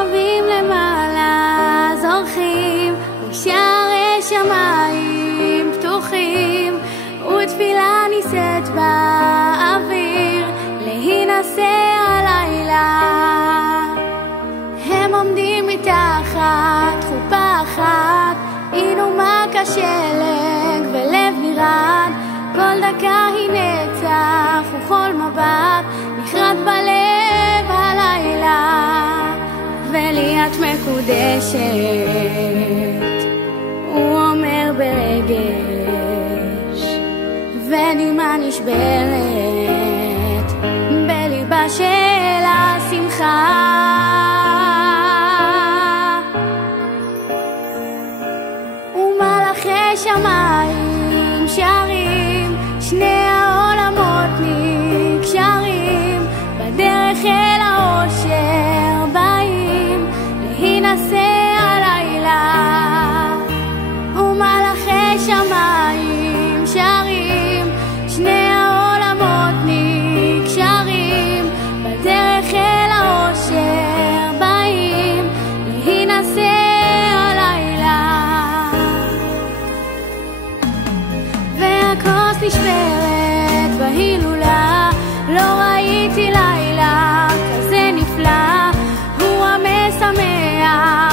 כוכבים למעלה זורחים, ושערי שמיים פתוחים, ותפילה נישאת באוויר להינשא הלילה. הם עומדים מתחת חופה אחת, אינומה כשלג ולב נרעד, כל דקה היא נצח וכל מבט נחרד בלב הלילה. ולי את מקודשת, הוא אומר ברגש, ודמעה נשברת בליבה של השמחה. ומלאכי שמיים שרים, שני העולמות נקשרים, בדרך אל האושר באים להינשא הלילה. ומלאכי שמיים שרים, שני העולמות נקשרים, בדרך אל האושר באים להינשא הלילה. והכוס נשברת בהילולה, לא ראיתי לילה כזה נפלא, הוא המשמח